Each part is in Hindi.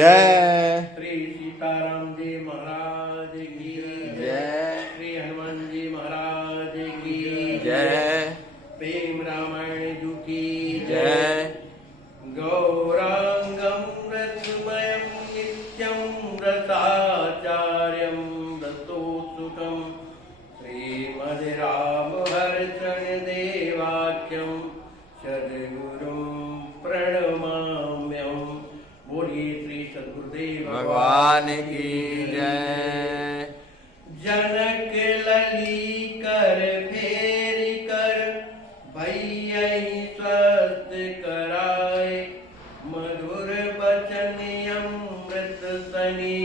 जय। श्री सीताराम जी महाराज की जय। श्री हनुमान जी महाराज की जय। प्रेम रामायण जी की जय। गौरांगम रसमयं नित्यं रसाचार्यं रसोत्सुकं श्रीमद् रामहर्षण देवाख्यं सद्गुरुं प्रणमाम्यहम्। बोलिए श्री सद्गुरुदेव भगवान की जय। जनक लली कर फेर कर भैयहि स्वस्थ कराए मधुर बचन अमृत सनी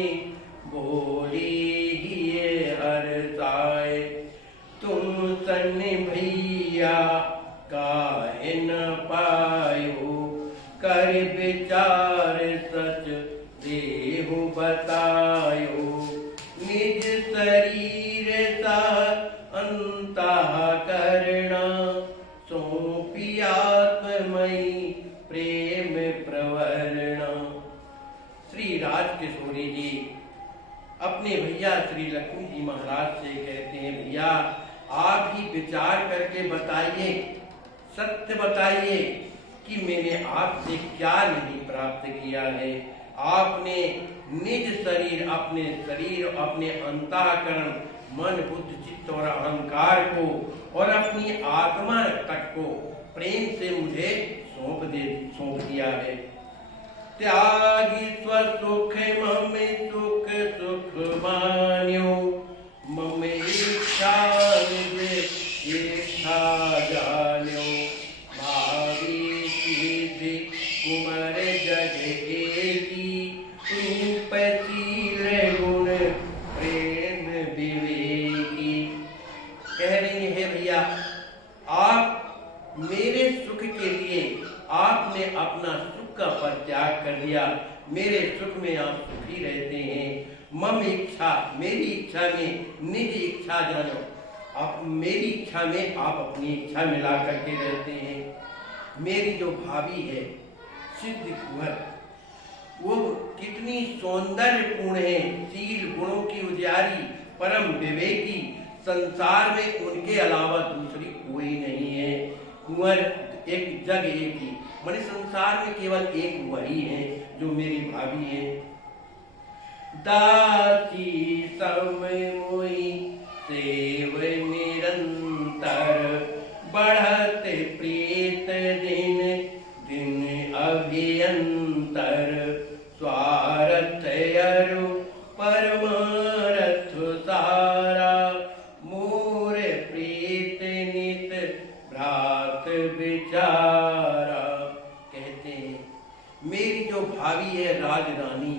बोली हिये हरसाए। तुम सन भैया काहे न पायो कर विचार सच देहु बतायो। निज शरीर सा अंतःकरण सौंपी आत्ममयी प्रेम प्रवरण। श्री राजकिशोरी जी अपने भैया श्री लक्ष्मी जी महाराज से कहते हैं, भैया आप ही विचार करके बताइए, सत्य बताइए कि मैंने आपसे क्या नहीं प्राप्त किया है। आपने निज शरीर, अपने अंतःकरण, मन, बुद्धि, चित्त और अहंकार को और अपनी आत्मा तक को प्रेम से मुझे सौंप दिया है। त्यागी स्वसुख मम सुख सुख मान्यो मम इच्छा इच्छा जान्यो। भावी सिद्धि कुमर जग एकी रूप शील गुण प्रेम विवेकी। कह रही है भैया, आप मेरे सुख के लिए आपने अपना सुख का परित्याग कर दिया। मेरे सुख में आप सुखी रहते हैं। मम इच्छा, मेरी इच्छा में निज इच्छा जानो। आप मेरी इच्छा में आप अपनी इच्छा मिला करके रहते हैं। मेरी जो भाभी है सिद्ध कुंवर, वो कितनी सौंदर्यपूर्ण है, शील गुणों की उजियारी, परम विवेकी। संसार में उनके अलावा दूसरी कोई नहीं है। कुंवर एक जग एक ही, माने संसार में केवल एक वही है जो मेरी भाभी है। दासी समय मोई सेव निरंतर बढ़त प्रीत दिन दिन अभियंतर। स्वार्थ अरु परमारथ सारा मोर प्रीत नित भ्रात विचारा। कहते हैं मेरी जो भाभी है राजरानी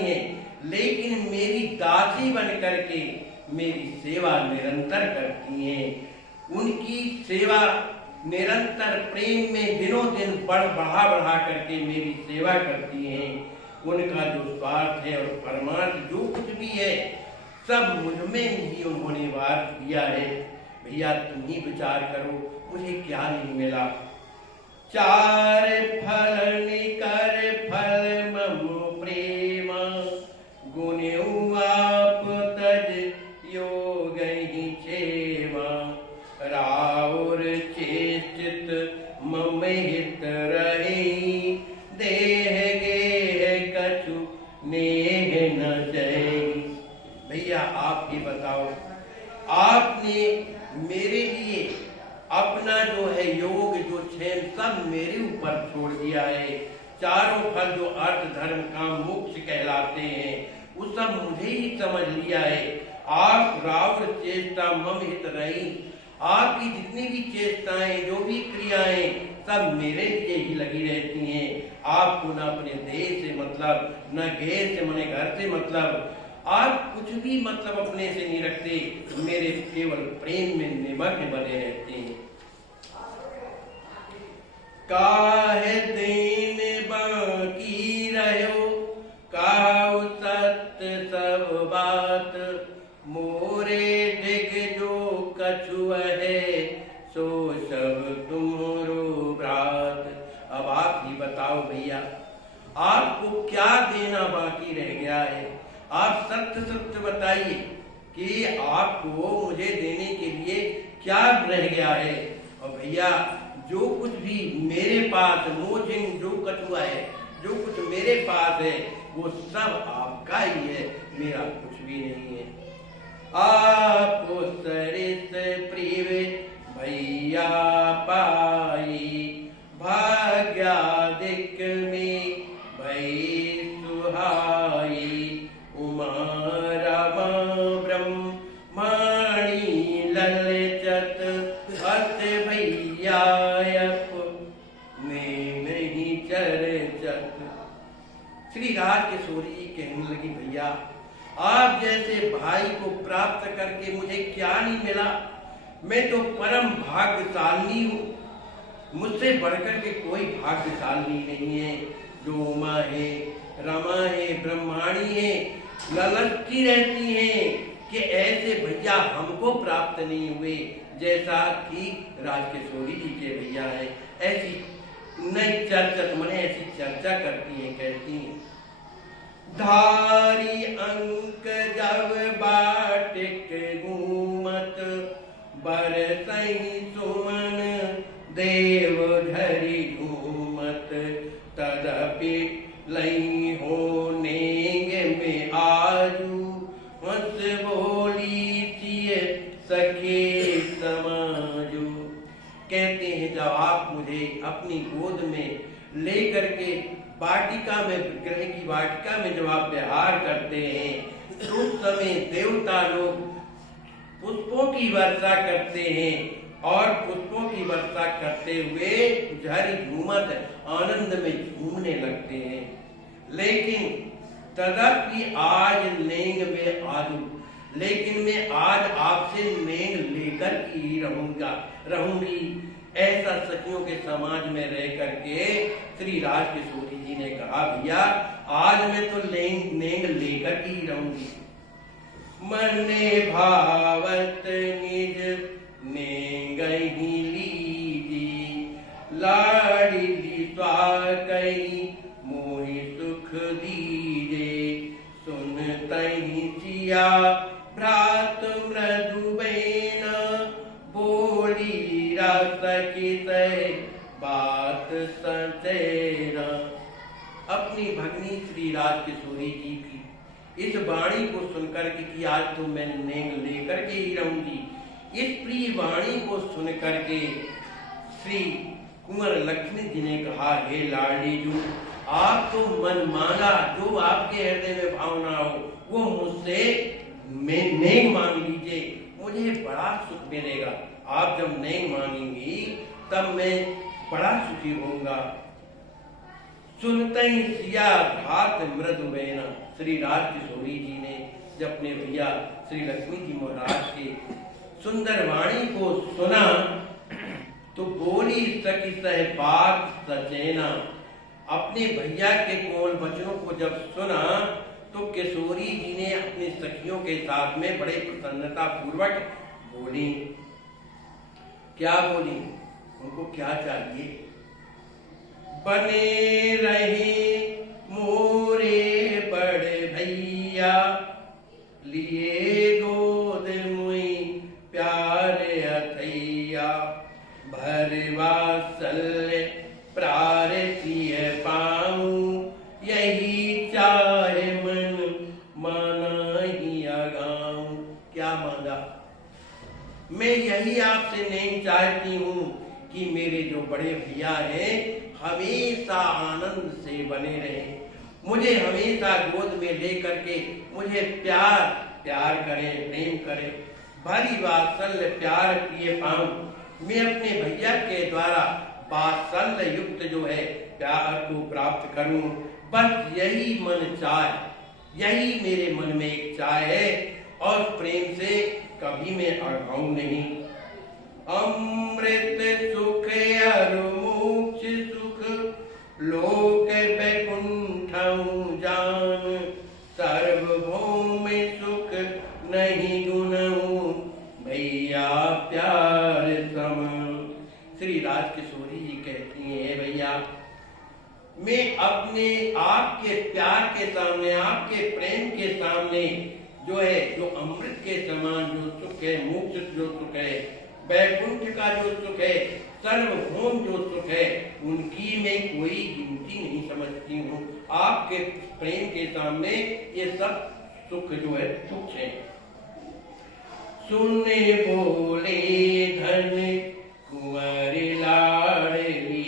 है, लेकिन मेरी दासी बन करके मेरी सेवा निरंतर करती हैं। उनकी सेवा निरंतर प्रेम में दिनों दिन बढ़ा करके मेरी सेवा करती हैं। उनका जो स्वार्थ है और परमार्थ जो कुछ भी है सब मुझ में ही उन्होंने वार दिया है। भैया तुम ही विचार करो, मुझे क्या नहीं मिला। चार फल निकर फल मम प्रेम गुण्यु आप तज योग ही क्षेमा। राउर चेष्टित मम हित रही देह गेह कछु नेह न जय। भैया आप ही बताओ, आपने मेरे लिए अपना जो है योग जो क्षेम सब मेरे ऊपर छोड़ दिया है। चारों फल जो अर्थ धर्म काम मोक्ष कहलाते हैं वो सब मुझे ही समझ लिया है। आप राउर चेष्टा मम हित रही, आपकी जितनी भी चेष्टाएं जो भी क्रियाएं सब मेरे लिए ही लगी रहती हैं। आपको न अपने देह से मतलब, न घेर से मने घर से मतलब, आप कुछ भी मतलब अपने से नहीं रखते, मेरे केवल प्रेम में निमग्न बने रहते हैं। काहे दिन बाकी रहो काहु सत्य सब बात। मोरे दिग जो कछु है सो सब तुमरो भ्रात। अब आप ही बताओ भैया, आपको क्या देना बाकी रह गया है? आप सत्य सत्य बताइए कि आपको मुझे देने के लिए क्या रह गया है। और भैया जो कुछ भी मेरे पास मोजिन जो कछुआ है, जो कुछ मेरे पास है वो सब आपका ही है, मेरा कुछ भी नहीं है। आप सरिस प्रिय भैया पाई, भाग्यादिक में भई सुहाई। उमा रमा ब्रह्मणि ललचत अत भैया में नहीं चरचत। श्री राज किशोरी जी कहने लगी, भैया आप जैसे भाई को प्राप्त करके मुझे क्या नहीं मिला? मैं तो परम भाग्यशाली हूँ, मुझसे बढ़कर के कोई भाग्यशाली नहीं है। जो उमा है, रमा है, ब्रह्माणी है, ललचती रहती हैं कि ऐसे भैया हमको प्राप्त नहीं हुए जैसा कि राजकिशोरी जी के भैया है। ऐसी नई चर्चा मने ऐसी चर्चा करती हैं, कहती हैं, धारी अंक जब बाटिक घूमत, बरसई सुमन देव धरी झूमत। तदपि लई हो नेंग में आजू, हंस बोली सिय सखे समाजू। कहते हैं जब आप मुझे अपनी गोद में लेकर के वाटिका में, विग्रह की वाटिका में जब आप विहार करते हैं तो उस समय देवता लोग पुष्पों की वर्षा करते हैं और पुष्पों की वर्षा करते हुए झरी झूमत आनंद में झूमने लगते हैं। लेकिन तदपि आज नेंग में आजू, लेकिन मैं आज आपसे नेंग लेकर ही रहूंगी। ऐसा सखियों के समाज में रह करके श्री राजकिशोरी जी ने कहा, भैया आज मैं तो नेंग लेकर ही रहूंगी। मने भावत निज नेंग ही लीजी, लाडली स्वाकई मोहि सुख दीजे। सुन तहि सिया भ्रात मृदु बैना, बोली सखी से बात सचेना। अपनी भगनी श्री राजकिशोरी जी की इस वाणी को सुनकर के कि आज तो मैं नेंग लेकर के ही रहूंगी, इस प्रिय वाणी को सुनकर के श्री कुंवर लक्ष्मी जी ने कहा, हे लाडली जू, आप तो मन मांगा जो आपके हृदय में भावना हो वो मुझसे नेंग मांग लीजिए, मुझे बड़ा सुख मिलेगा। आप जब नेंग मांगेंगी तब मैं बड़ा सुखी होऊंगा। सुनते ही सिया घात मृदु बैना। श्री राजकिशोरी जी ने जब अपने भैया श्री लक्ष्मी जी महाराज के सुंदर वाणी को सुना तो बोली सखी सह बात सचेना। अपने भैया के कोमल वचनों को जब सुना तो किशोरी जी ने अपनी सखियों के साथ में बड़े प्रसन्नता पूर्वक बोली। क्या बोली? उनको क्या चाहिए? बने रहे मोरे बड़े भैया, लिए गोद मुई प्यारे अथैया। भरवात्सल्य प्रारतीय पाऊं, यही चाहे मन माना ही अगाऊं। क्या मांगा? मैं यही आपसे नेंग चाहती हूँ कि मेरे जो बड़े भैया हैं हमेशा आनंद से बने रहें, मुझे हमेशा गोद में लेकर के मुझे प्यार करें, प्रेम करें। भरी वात्सल्य प्यार किए पाऊं, मैं अपने भैया के द्वारा वात्सल्य युक्त जो है प्यार को प्राप्त करूं। बस यही मन चाहे, यही मेरे मन में एक चाह है और प्रेम से कभी मैं अड़ाऊं नहीं। अमृत सुख अरु मोक्ष सुख, लोक बैकुंठं जान। सर्वभौम सुख नहीं गुणऊ, भैया प्यार सम। श्री राजकिशोरी जी कहती हैं, भैया मैं अपने आपके प्यार के सामने, आपके प्रेम के सामने जो है, जो अमृत के समान जो सुख है, मोक्ष जो सुख है, वैकुंठ का जो सुख है, सर्वभौम जो सुख है, उनकी मैं कोई गिनती नहीं समझती हूँ। आपके प्रेम के सामने ये सब सुख जो है तुच्छ है। सुने बोले धन कुंवर लाडली,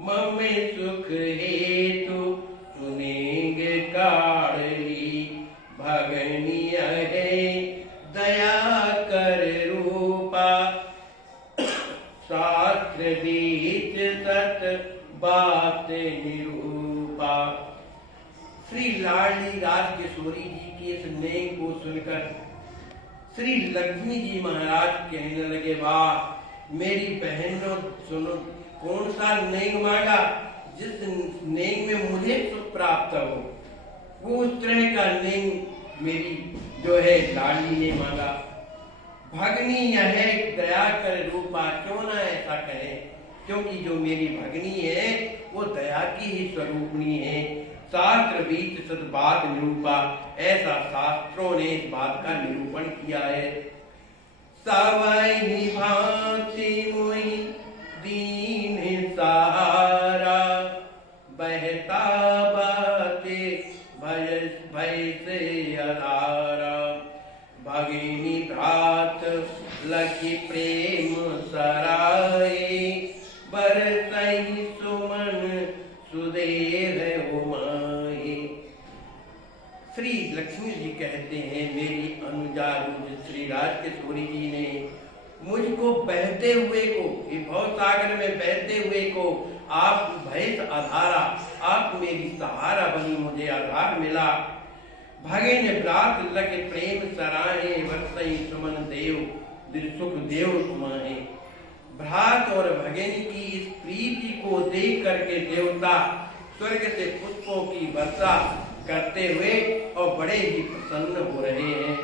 मम सुख हेतु सुनेंगे काढ़ली, भगनी है दया कर रूपा, शास्त्र बीच सत बात निरूपा। श्री लाडली राजकिशोरी जी की इस नेम को सुनकर श्री लक्ष्मी जी महाराज कहने लगे, वाह मेरी बहनों सुनो, कौन सा नेम मांगा जिस नेम में मुझे सुख प्राप्त हो, वो उस तरह का नेम मेरी जो है लाडली ने मांगा। भगनी यह दया कर रूपा, क्यों ना ऐसा कहे, क्योंकि जो मेरी भगनी है वो दया की ही स्वरूपणी है। शास्त्र बीच सद्बात निरूपा, ऐसा शास्त्रों ने इस बात का निरूपण किया है। सवै भांति मोहि दीन सहारा, बहता बाते भय से अधारा, भगिनी भ्रात लखी प्रेम सराय, बरसई सुमन सुदेह उमाए। श्री लक्ष्मी जी कहते हैं, मेरी अनुजा श्री राजकिशोरी जी ने मुझको बहते हुए को, भव सागर में बहते हुए को आप भय आधारा, आप मेरी सहारा बनी, मुझे आधार मिला। भगिन व्रात लगे प्रेम सराहे, वर्षई सुमन देव सुख देव तुम्हारे। भ्रात और भगिन की इस प्रीति को देख करके देवता स्वर्ग से पुष्पों की वर्षा करते हुए और बड़े ही प्रसन्न हो रहे हैं।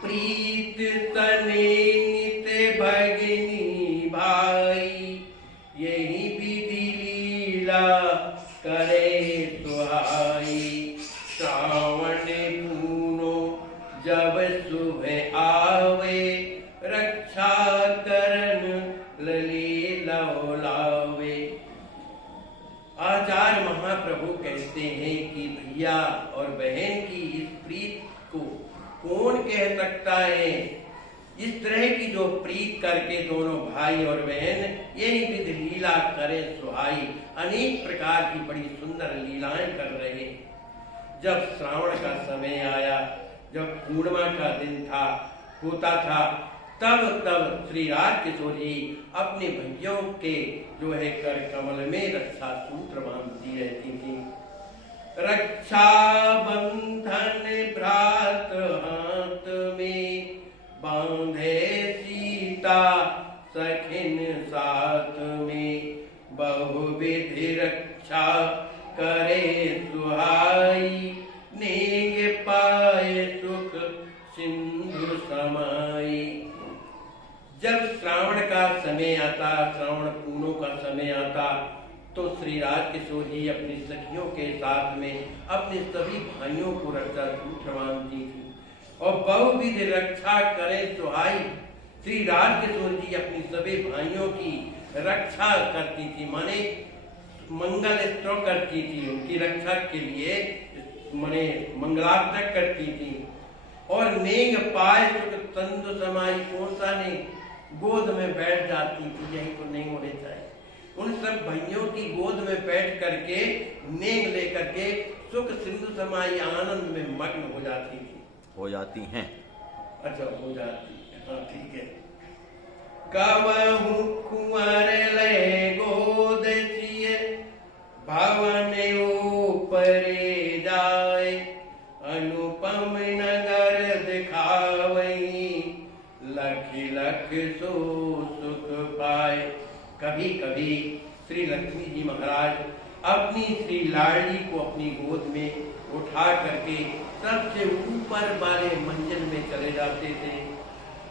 प्रीत तने नित भगिनी भाई, यही विधि लीला करे सुहाई। श्रावण पूनो जब सुबह आवे, रक्षा करन लली लौलावे। आचार्य महाप्रभु कहते हैं कि भैया और बहन की इस प्रीत को कौन कह सकता है। इस तरह की जो प्रीत करके दोनों भाई और बहन यही विधि लीला करे सुहाई, अनेक प्रकार की बड़ी सुंदर लीलाएं कर रहे। जब श्रावण का समय आया, जब पूर्णिमा का दिन था होता था, तब श्री राजकिशोरी अपने भैयों के जो है कर कमल में रक्षा सूत्र बांधती रहती थी। रक्षा बंधन भ्रात हाथ में, बांधे सीता सखिन साथ में, बहुविधि रक्षा करे सुहाई, नेग पाए सुख सिंधु समाई। जब श्रावण का समय आता, श्रावण पूर्णों का समय आता, तो श्री राजकिशोरी अपनी सखियों के साथ में अपने सभी भाइयों को रक्षा सूत्र बांधती थी और बहुविध रक्षा करे सुहाई। श्री राजकिशोरी जी अपनी सभी भाइयों की रक्षा करती थी, माने मंगल स्तोत्र करती थी, उनकी रक्षा के लिए माने मंगलाष्टक करती थी। और नेंग पाए सुख संत समाई, कौन सा नेंग, गोद में बैठ जाती थी, यही तो नेंग होने चाहिए। उन सब भाइयों की गोद में बैठ करके नेंग लेकर के सुख सिंधु समाई आनंद में मग्न हो जाती थी, हो जाती हैं। अच्छा हो जाती है, हाँ ठीक है। कवहु कुंवर ले गोद सिए, भवन ऊपरे जाए, अनुपम नगर दिखावई, लख लख सो सुख पाए। कभी कभी श्री लक्ष्मी जी महाराज अपनी श्री लाडली को अपनी गोद में उठा करके सबसे ऊपर वाले मंजिल में चले जाते थे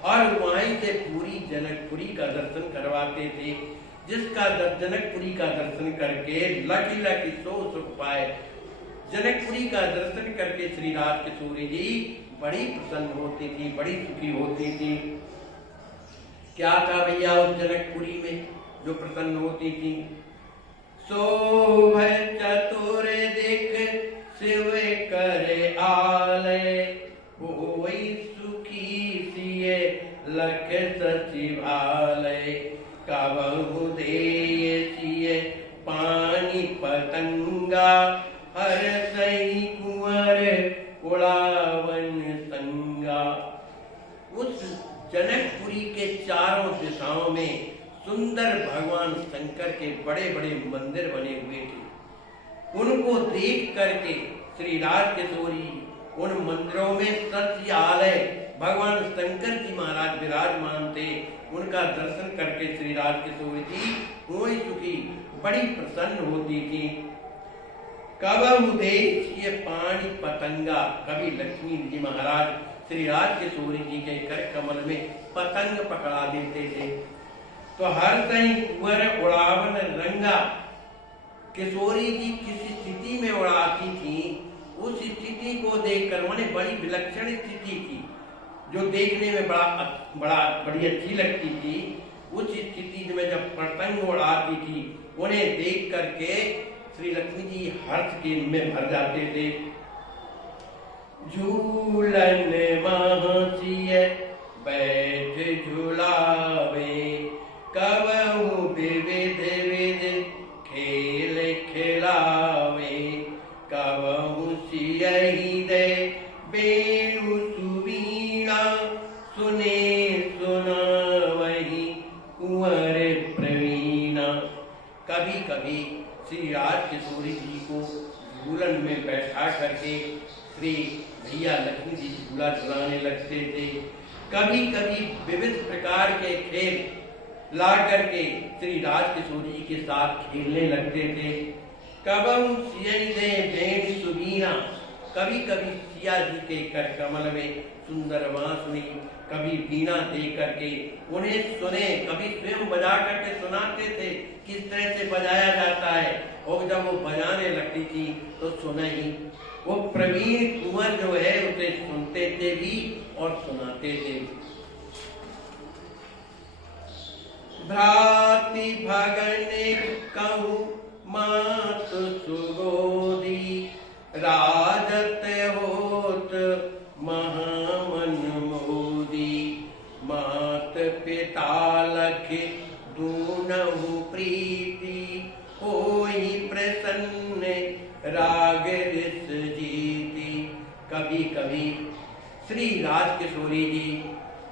और वहीं से पूरी जनकपुरी का दर्शन करवाते थे। जिसका जनकपुरी का दर्शन करके लकी लकी सो सुख पाए। जनकपुरी का दर्शन करके श्री राज किशोरी जी बड़ी प्रसन्न होती थी, बड़ी सुखी होती थी। क्या था भैया उस जनकपुरी में जो प्रसन्न होती थी? शोभ चतुर दिख शिव करे आलय, होई सुखी सिए लख सचिवालय। कबहु देय सिए पानी पतंगा, हर सही कुंवर उड़ावन संगा। उस जनकपुरी के चारों दिशाओं में सुंदर भगवान शंकर के बड़े बड़े मंदिर बने हुए थे। उनको देख करके श्री राज किशोरी उन मंदिरों में सचिवालय भगवान शंकर जी महाराज विराजमान थे। उनका दर्शन करके श्री राज किशोरी जी हुई सुखी, बड़ी प्रसन्न होती थी। कबहु देय पानी पतंगा, कभी लक्ष्मी जी महाराज श्री राज किशोरी जी के कर कमल में पतंग पकड़ा देते थे। तो हर कहीं कुंवर उड़ावन रंगा, किशोरी जी किसी स्थिति में उड़ाती थी, उस स्थिति को देखकर माने बड़ी विलक्षण स्थिति थी जो देखने में बड़ी अच्छी लगती थी। उस स्थिति में जब पतंग उड़ाती थी उन्हें देख करके श्री लक्ष्मी जी हर्ष के में भर जाते थे। झूलन महसिय बैठ झुलावे, कबहु विविध विध खेल खिलावे। कबहु सियहि दे बेणु सुवीणा, सुने सुनावहि कुंवर प्रवीणा। कभी कभी श्री राज किशोरी जी को झूलन में बैठा करके श्री भैया लक्ष्मी जी झूला झुलाने लगते थे। कभी कभी विविध प्रकार के खेल ला करके श्री राज किशोरी जी के साथ खेलने लगते थे। कबहु सियहि दे बेणु सुवीणा, कभी कभी सिया जी के कर कमल में सुंदर बांसुरी, कभी वीणा दे करके उन्हें सुने, कभी स्वयं बजा करके सुनाते थे किस तरह से बजाया जाता है। और जब वो बजाने लगती थी तो सुने ही वो प्रवीण कुंवर जो है उसे सुनते थे भी और सुनाते थे। भ्राति भगने कहूँ मात सुगोदी, राजत होत महामन मोदी। मात पिता लख दूनहु प्रीति, होई प्रसन्न राग रिस जीती। कभी कभी श्री राज किशोरी जी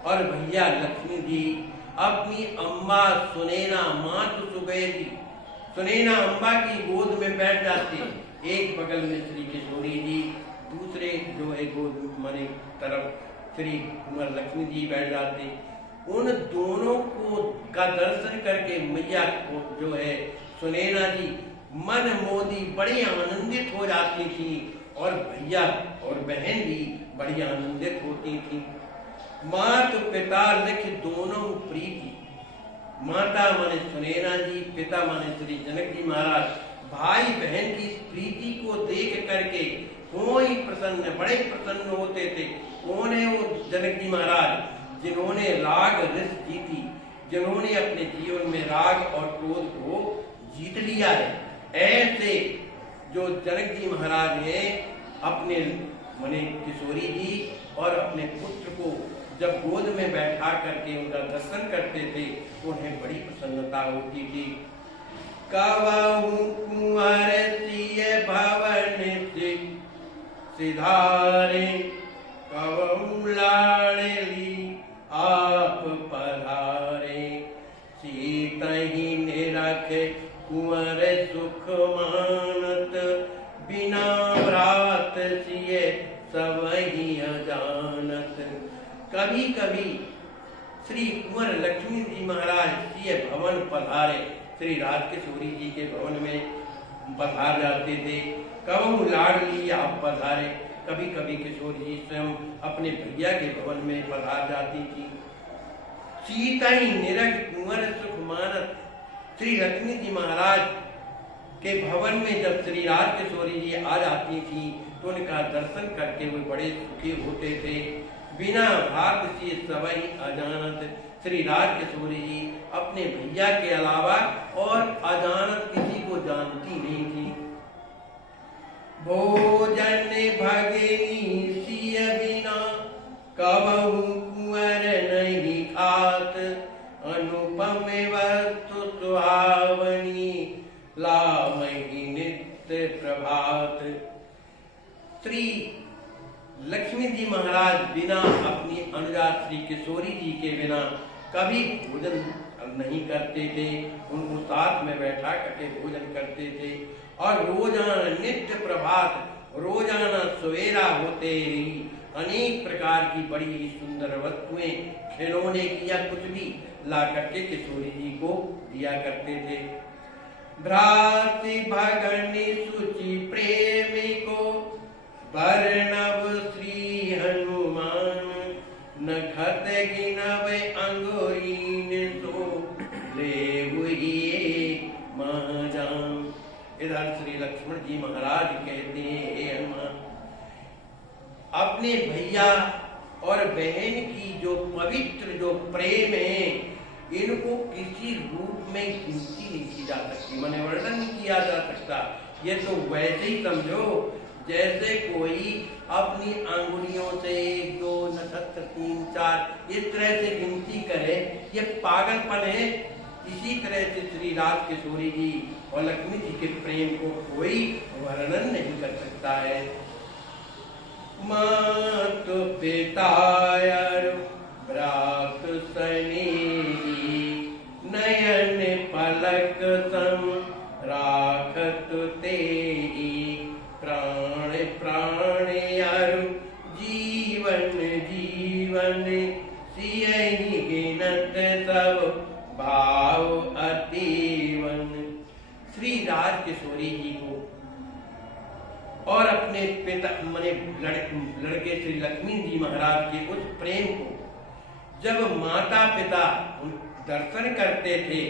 और भैया लक्ष्मी जी अपनी अम्मा सुनैना मात सुगेदी, सुनैना अम्मा की गोद में बैठ जाते। एक बगल में श्री किशोरी जी, दूसरे जो है गोद मने तरफ श्री कुंवर लक्ष्मी जी बैठ जाते। उन दोनों को का दर्शन करके मैया को जो है सुनैना जी मन मोदी बड़ी आनंदित हो जाती थी और भैया और बहन भी बड़ी आनंदित होती थी। मात पिता लिख दोनों प्रीति, माता माने सुनैना जी, पिता माने श्री जनक जी महाराज, भाई बहन की प्रीति को देख करके कोई प्रसन्न, बड़े प्रसन्न होते थे। कौन है वो जनक जी महाराज? जिन्होंने राग रस जीती, जिन्होंने अपने जीवन में राग और क्रोध को जीत लिया है। ऐसे जो जनक जी महाराज ने अपने मने किशोरी जी और अपने पुत्र को जब गोद में बैठा करके उनका दर्शन करते थे तो उन्हें बड़ी प्रसन्नता होती थी। कबहु कुंवर सिय भवन सिधारे, कबहु लाडली आप पधारे। सीतहि निरख कुंवर सुख मानत, बिना भ्रात सिय सबहि अजानत। कभी कभी श्री कुंवर लक्ष्मी जी महाराज सिय भवन पधारे, श्री राज किशोरी जी के भवन में पधार जाते थे। कबहु लाडली आप पधारे, कभी कभी किशोरी जी स्वयं अपने भैया के भवन में पधार जाती थी। सीता ही निरख कुंवर सुख मानत, श्री लक्ष्मी जी महाराज के भवन में जब श्री राज किशोरी जी आ जाती थी तो उनका दर्शन करके वे बड़े सुखी होते थे। बिना भाग से सबई अजानत श्री राज किशोरी जी अपने भैया के अलावा और अजानत किसी को जानती नहीं थी। भोजन भगनी सिय बिना कबहु कुंवर नहीं खात, अनुपम वस्तु सुहावनी लामही नित्य प्रभात। श्री लक्ष्मी जी महाराज बिना अपनी अनुजा श्री किशोरी जी के बिना कभी भोजन नहीं करते थे, उनको साथ में बैठा करके भोजन करते थे। और रोजाना नित्य प्रभात, रोजाना सवेरा होते ही अनेक प्रकार की बड़ी ही सुंदर वस्तुएं, खिलौने की या कुछ भी ला करके किशोरी जी को दिया करते थे। भ्राति भगनी सुचि प्रेमी को वर्णव श्री हनुमान, नखत गिनव अंगुरीन सो ले महाजान। इधर श्री लक्ष्मण जी महाराज कहते हैं, हे हनुमान, अपने भैया और बहन की जो पवित्र जो प्रेम है, इनको किसी रूप में गिनती नहीं की जा सकती, माने वर्णन नहीं किया जा सकता। ये तो वैसे ही समझो जैसे कोई अपनी अंगुलियों से 1 2 नक्षत्र 3 4 इस तरह से गिनती करे, ये पागलपन है। इसी तरह से श्री राज किशोरी जी और लक्ष्मी जी के प्रेम को कोई वर्णन नहीं कर सकता है। मात पिता भ्रात स्नेही, नयन पलक सम राखत तेहि, प्राण प्राण अरु जीवन जीवन, सियहि गिनत सब भाव अतीवन। श्री राज किशोरी जी को और अपने पिता मने लड़के श्री लक्ष्मी जी महाराज के उस प्रेम को जब माता पिता दर्शन करते थे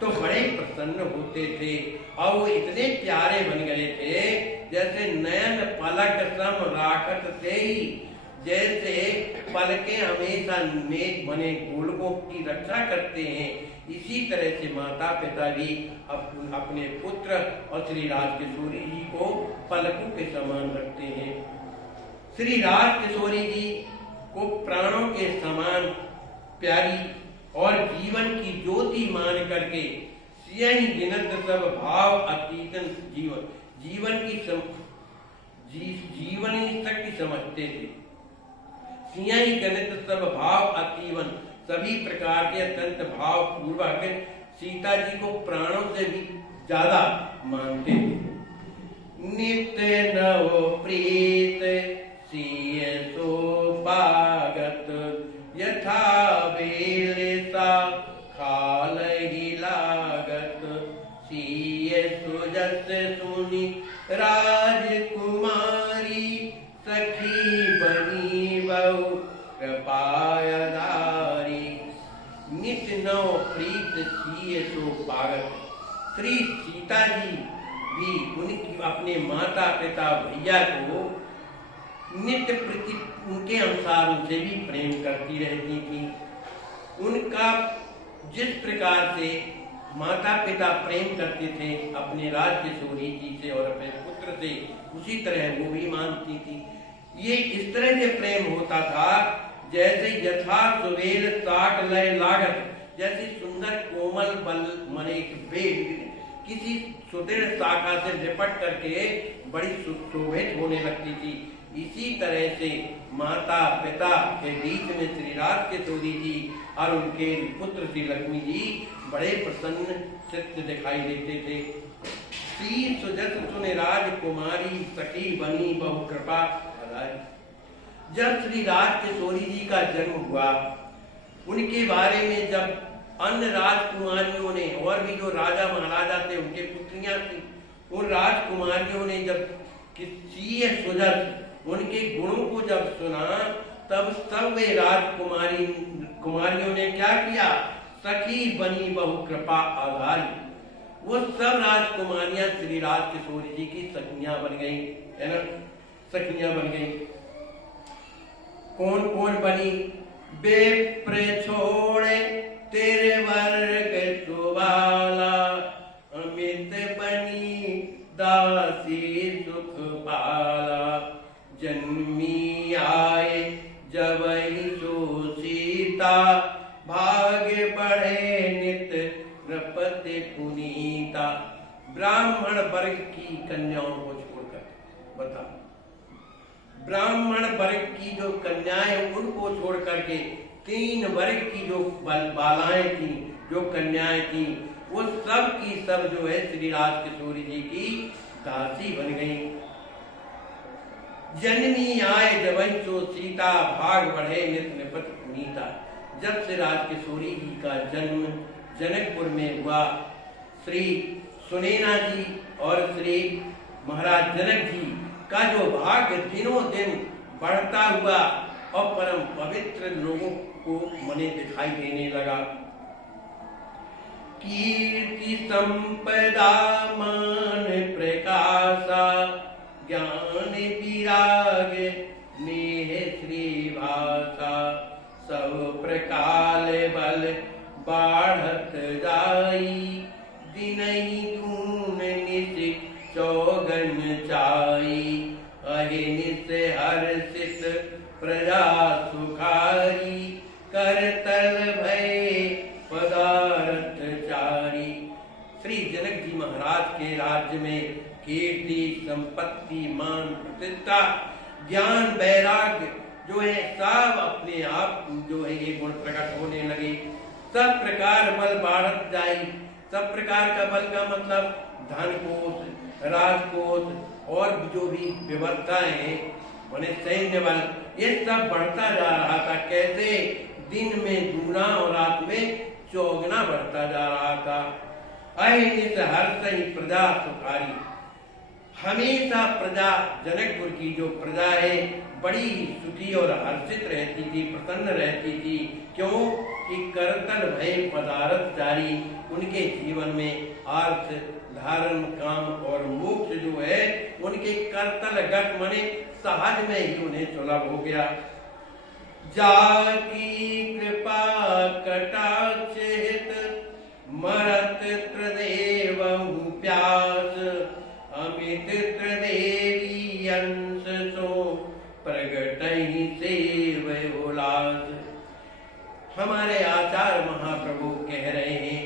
तो बड़े प्रसन्न होते थे और वो इतने प्यारे बन गए थे जैसे नयन पलक सम राखत थे, जैसे पलकें हमेशा नेक बने गोलकों की रक्षा करते हैं। इसी तरह से माता पिता भी अपने पुत्र और श्री राज किशोरी जी को पलकों के समान रखते हैं। श्री राज किशोरी जी को प्राणों के समान प्यारी और जीवन की ज्योति मान करके सियहि गिनत सब भाव अतीतन जीवन जीवन की जीवन ही शक्ति समझते थे। सियहि गिनत सब भाव अतीवन, सभी प्रकार के अत्यंत भाव पूर्वक सीता जी को प्राणों से भी ज्यादा मानते थे। नित्य नव प्रीत सिय सो पागत, यथा बेलसा खाल ही लागत, सिय सुजस सुनि राजकुमारी, सखी बनी बहु कृपायदारी। नित्य नव प्रीत सिय सो पागत, श्री सीता जी भी उनकी अपने माता पिता भैया को नित्य प्रति उनके अनुसार उनसे भी प्रेम करती रहती थी। उनका जिस प्रकार से माता पिता प्रेम करते थे अपने राज किशोरी जी से और अपने पुत्र से, उसी तरह वो भी मानती थी। ये इस तरह से प्रेम होता था जैसे यथा सुवेल साक लय लागत, जैसे सुंदर कोमल बल मने बेल किसी सुदृढ़ शाखा से लिपट करके बड़ी सुशोभित होने लगती थी। इसी तरह से माता पिता के बीच में श्री राज किशोरी जी और उनके पुत्र श्री लक्ष्मी जी बड़े प्रसन्न चित्त दिखाई देते थे। श्री सुजस सुने राजकुमारी, सखी बनी बहु कृपा। जब श्री राज किशोरी जी का जन्म हुआ, उनके बारे में जब अन्य राजकुमारियों ने और भी जो राजा महाराजा थे उनके पुत्रियां थी, उन राजकुमारियों ने जब किसी सुजस उनके गुणों को जब सुना, तब सब वे कुमारियों ने क्या किया, सखी बनी बहु कृपा आधारी। वो सब राजकुमारियां श्री राज किशोर जी की सखियां बन गई, है ना, सखियां बन गई। कौन कौन बनी? बेप्र छोड़े तेरे वर्ग सुबाला, अमित बनी दासी सुख पाला। जन्मी आए जबहि सो सीता, भाग्य बढ़े नित नृपति पुनीता। ब्राह्मण वर्ग की कन्याओं को छोड़कर, बता, ब्राह्मण वर्ग की जो कन्याएं उनको छोड़ करके 3 वर्ग की जो बालाएं थी, जो कन्याएं थी, वो सब की सब जो है श्री राज किशोरी जी की दासी बन गई। जन्मी आए जबहि सो सीता, भाग बढ़े नित नृपति पुनीता। जब से राज किशोरी जी का जन्म जनकपुर में हुआ, श्री सुनैना जी और श्री महाराज जनक जी का जो भाग्य दिनों दिन बढ़ता हुआ और परम पवित्र लोगों को मने दिखाई देने लगा। कीर्ति संपदा मान प्रकाशा, ज्ञान विराग नेह श्री भाषा। सब प्रकार बल बाढ़त जाई, दिनहि दून निश चौगन चाई। अहिनिश हर्षित प्रजा सुखारी, करतल भय पदारथ चारी। श्री जनक जी महाराज के राज्य में कीर्ति, संपत्ति, मान, प्रतिष्ठा, ज्ञान, वैराग्य जो है सब अपने आप जो है ये गुण प्रकट होने लगे। सब प्रकार बल बाढ़त जाई। सब प्रकार का बल का मतलब धन कोष, राजकोष और जो भी व्यवस्थाएं हैं, बने सैन्य बल, ये सब बढ़ता जा रहा था। कैसे? दिन में दूना और रात में चौगुना बढ़ता जा रहा था। अहिनिश हर्ष ही प्रजा सुखारी। हमेशा प्रजा, जनकपुर की जो प्रजा है, बड़ी सुखी और हर्षित रहती थी, प्रसन्न रहती थी। क्यों? कि करतल भय पदारथ जारी। उनके जीवन में अर्थ, धारण, काम और मोक्ष जो है उनके करतल गत मने सहज में ही उन्हें सुलभ हो गया। जाकी कृपा कटाक्ष हित, मरत त्रिदेवहु प्यास। अमित त्रिदेवी अंश सो, प्रगटहि सेवै उल्लास। हमारे आचार्य महाप्रभु कह रहे हैं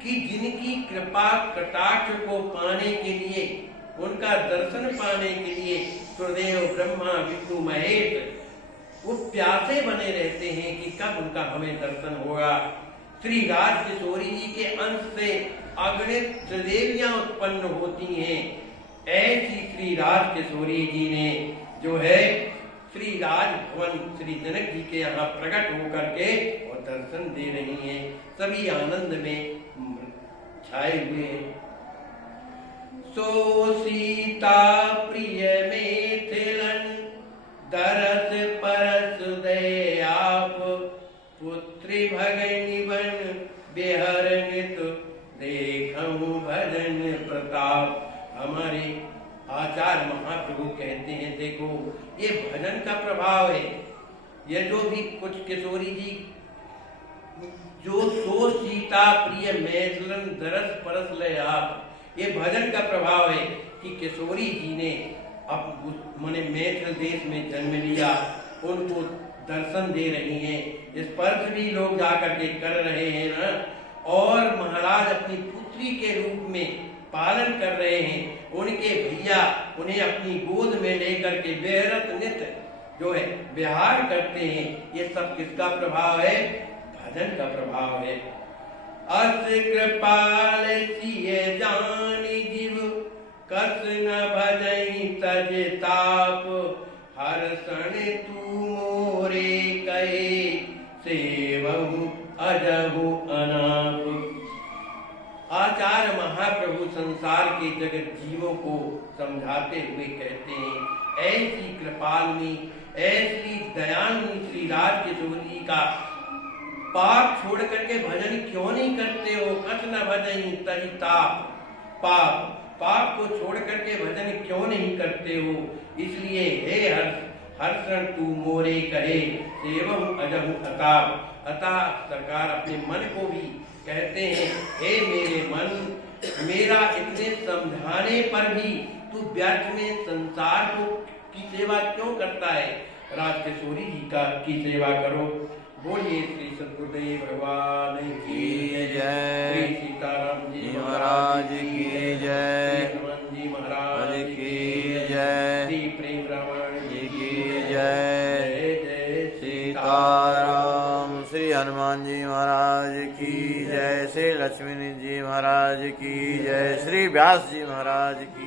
कि जिनकी कृपा कटाक्ष को पाने के लिए, उनका दर्शन पाने के लिए त्रिदेव ब्रह्मा विष्णु महेश वो प्यासे बने रहते हैं कि कब उनका हमें दर्शन होगा। श्री राज किशोरी जी के अंश से अगणित त्रिदेवियां उत्पन्न होती हैं। ऐसी श्री राज किशोरी जी ने जो है श्री राज भवन श्री जनक जी के यहाँ प्रकट होकर के और दर्शन दे रही हैं। सभी आनंद में छाए हुए हैं। सो सीता प्रिय मिथिलन, दरस परस दे आप। पुत्री भगनि बन बेहरनित, देखहु भजन प्रताप। हमारे आचार्य महाप्रभु कहते हैं, देखो ये भजन का प्रभाव है। ये जो भी कुछ किशोरी जी जो सो सीता प्रिय मैथिलन दरस परस ले आप, ये भजन का प्रभाव है कि किशोरी जी ने अब मने मैथिल देश में जन्म लिया, उनको दर्शन दे रही हैं। स्पर्श भी लोग जाकर के कर रहे हैं ना, और महाराज अपनी पुत्री के रूप में पालन कर रहे हैं। उनके भैया उन्हें अपनी गोद में लेकर के बेहरत नित्य जो है विहार करते हैं। ये सब किसका प्रभाव है? भजन का प्रभाव है। अस कृपाल सिय जानी जीव, कस न भजई तज ताप। हर सण तू मोरे कहे, सेवहु अजहु अनाप। आचार्य महाप्रभु संसार के जगत जीवों को समझाते हुए कहते हैं, ऐसी कृपालनी, ऐसी दयालु श्री राज किशोरी का पाप छोड़ करके भजन क्यों नहीं करते हो? कस न भजई तही ताप। पाप पाप को छोड़ करके भजन क्यों नहीं करते हो? इसलिए हे हर्षण तू मोरे करे सेवहु अजहु अताप। अतः सरकार अपने मन को भी कहते हैं, हे मेरे मन, मेरा इतने समझाने पर भी तू व्यर्थ में संसार को की सेवा क्यों करता है? राजकिशोरी जी की सेवा करो। बोलिए श्री सद्गुरुदेव भगवान की जय। श्री सीताराम जी महाराज की जय। श्री हनुमान जी महाराज की जय। श्री प्रेम रावण जी की जय। जय सीताराम। श्री हनुमान जी महाराज की जय। श्री लक्ष्मी जी महाराज की जय। श्री व्यास जी महाराज की